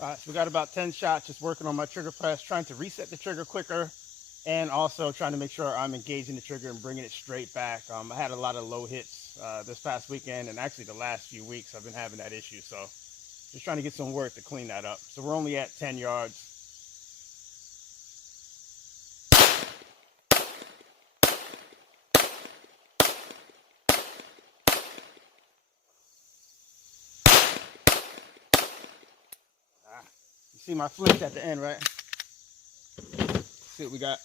All right, so we got about 10 shots, just working on my trigger press, trying to reset the trigger quicker, and also trying to make sure I'm engaging the trigger and bringing it straight back. I had a lot of low hits this past weekend, and actually the last few weeks I've been having that issue. So just trying to get some work to clean that up. So we're only at 10 yards. You see my flinch at the end, right? Let's see what we got.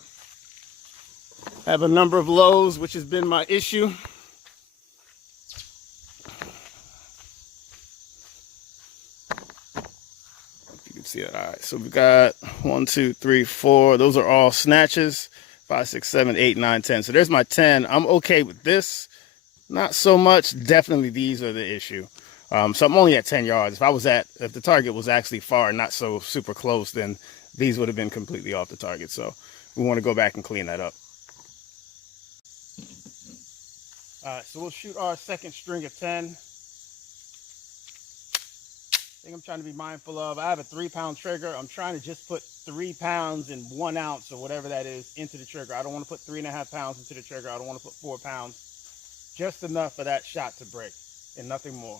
I have a number of lows, which has been my issue. If you can see it. All right, so we got 1, 2, 3, 4. Those are all snatches. 5, 6, 7, 8, 9, 10. So there's my 10. I'm okay with this. Not so much. Definitely these are the issue. So I'm only at 10 yards. If the target was actually far and not so super close, then these would have been completely off the target. So we want to go back and clean that up. All right, so we'll shoot our second string of 10. Thing I'm trying to be mindful of, I have a 3-pound trigger. I'm trying to just put 3 pounds and 1 ounce or whatever that is into the trigger. I don't want to put 3.5 pounds into the trigger. I don't want to put 4 pounds. Just enough for that shot to break and nothing more.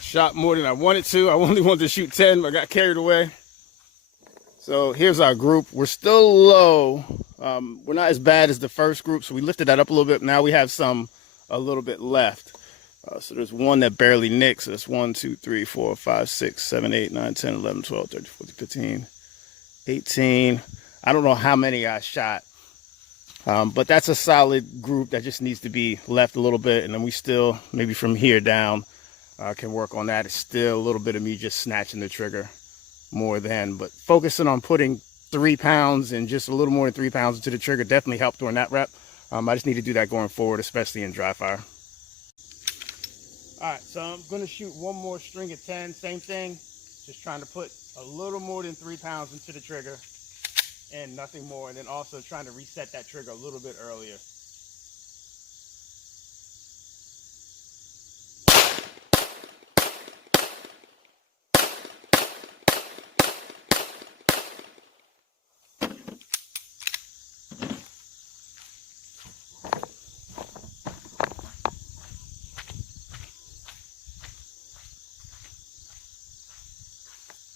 Shot more than I wanted to. I only wanted to shoot 10, but I got carried away. So here's our group. We're still low. We're not as bad as the first group, so we lifted that up a little bit. Now we have a little bit left. So there's one that barely nicks. So that's 1, 2, 3, 4, 5, 6, 7, 8, 9, 10, 11, 12, 13, 14, 15, 18. I don't know how many I shot. But that's a solid group that just needs to be left a little bit. And then we still, maybe from here down, can work on that. It's still a little bit of me just snatching the trigger more than, but focusing on putting 3 pounds and just a little more than 3 pounds into the trigger definitely helped during that rep. I just need to do that going forward, especially in dry fire. All right, so I'm going to shoot one more string of 10, same thing, just trying to put a little more than 3 pounds into the trigger and nothing more, and then also trying to reset that trigger a little bit earlier.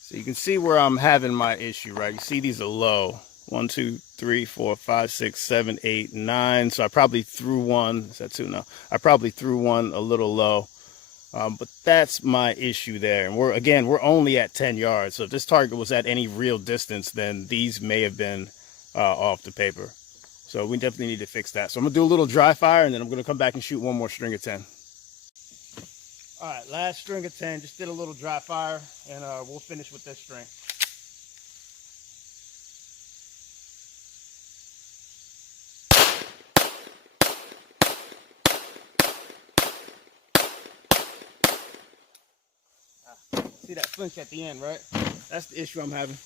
So you can see where I'm having my issue, right? You see these are low. 1, 2, 3, 4, 5, 6, 7, 8, 9. So I probably threw one. Is that 2? No. I probably threw one a little low. But that's my issue there. And we're only at 10 yards. So if this target was at any real distance, then these may have been off the paper. So we definitely need to fix that. So I'm going to do a little dry fire, and then I'm going to come back and shoot one more string of 10. All right, last string of 10. Just did a little dry fire, and we'll finish with this string. See that flinch at the end, right? That's the issue I'm having.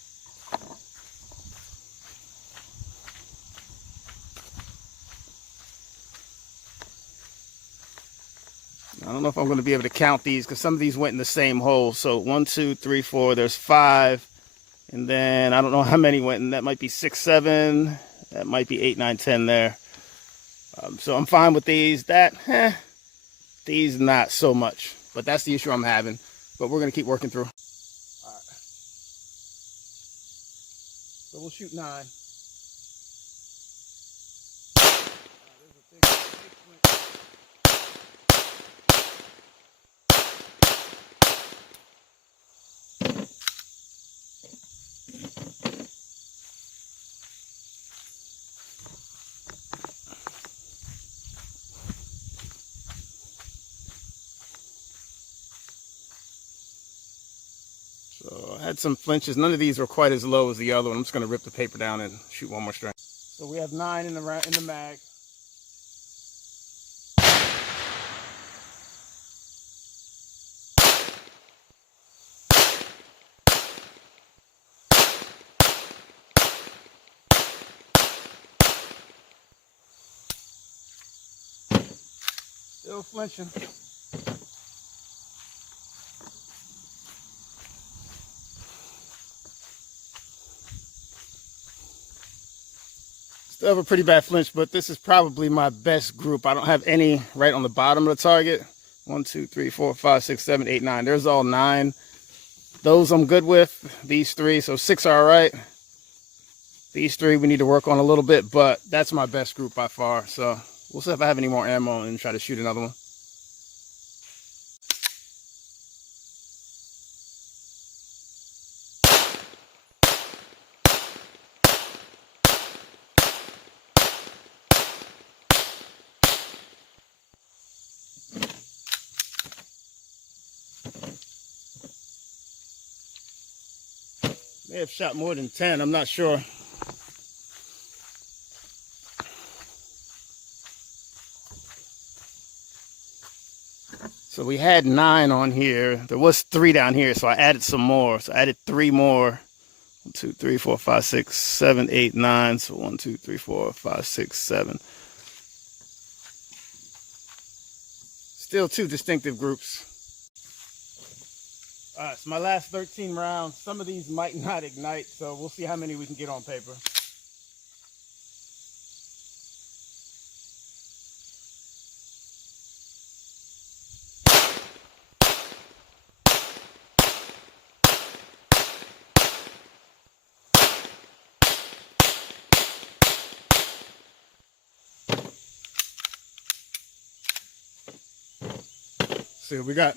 I don't know if I'm going to be able to count these because some of these went in the same hole. So 1, 2, 3, 4, there's 5. And then I don't know how many went in. That might be 6, 7. That might be 8, 9, 10 there. So I'm fine with these. These not so much. But that's the issue I'm having. But we're going to keep working through. All right. So we'll shoot 9. So I had some flinches. None of these were quite as low as the other one. I'm just going to rip the paper down and shoot one more string. So we have 9 in the mag. Still flinching. Still have a pretty bad flinch, but this is probably my best group. I don't have any right on the bottom of the target. 1, 2, 3, 4, 5, 6, 7, 8, 9. There's all 9. Those I'm good with. These 3, so 6 are all right. These 3 we need to work on a little bit, but that's my best group by far. So we'll see if I have any more ammo and try to shoot another one. May have shot more than 10, I'm not sure. So we had 9 on here. There was 3 down here, so I added some more. So I added 3 more. 1, 2, 3, 4, 5, 6, 7, 8, 9. So 1, 2, 3, 4, 5, 6, 7. Still 2 distinctive groups. All right, so my last 13 rounds. Some of these might not ignite, so we'll see how many we can get on paper. See what we got.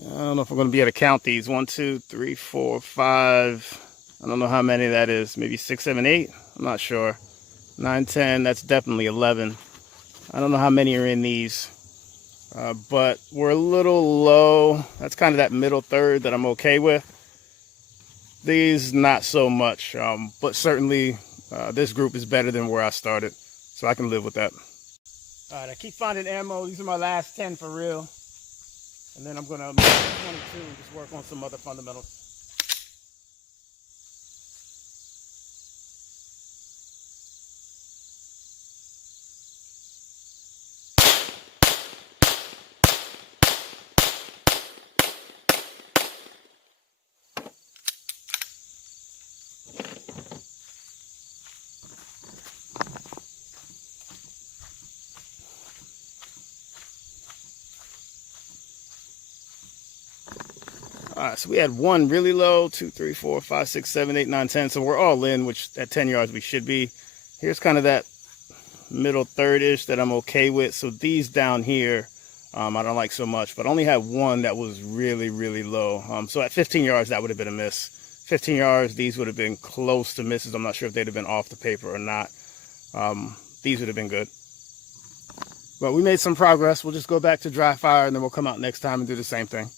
I don't know if I'm going to be able to count these. 1, 2, 3, 4, 5. I don't know how many that is. Maybe 6, 7, 8. I'm not sure. 9, 10. That's definitely 11. I don't know how many are in these. But we're a little low. That's kind of that middle third that I'm okay with. These, not so much. But certainly this group is better than where I started. So I can live with that. All right, I keep finding ammo. These are my last 10 for real. And then I'm going to move to 22 and just work on some other fundamentals. All right, so we had 1 really low, 2, 3, 4, 5, 6, 7, 8, 9, 10. So we're all in, which at 10 yards we should be. Here's kind of that middle third-ish that I'm okay with. So these down here, I don't like so much, but I only had 1 that was really, really low. So at 15 yards, that would have been a miss. 15 yards, these would have been close to misses. I'm not sure if they'd have been off the paper or not. These would have been good. But we made some progress. We'll just go back to dry fire, and then we'll come out next time and do the same thing.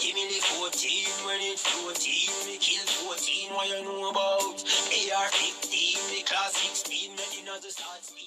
Give me the 14, when it's 14, me kill 14, what you know about? AR-15, the class 16, make another start speed.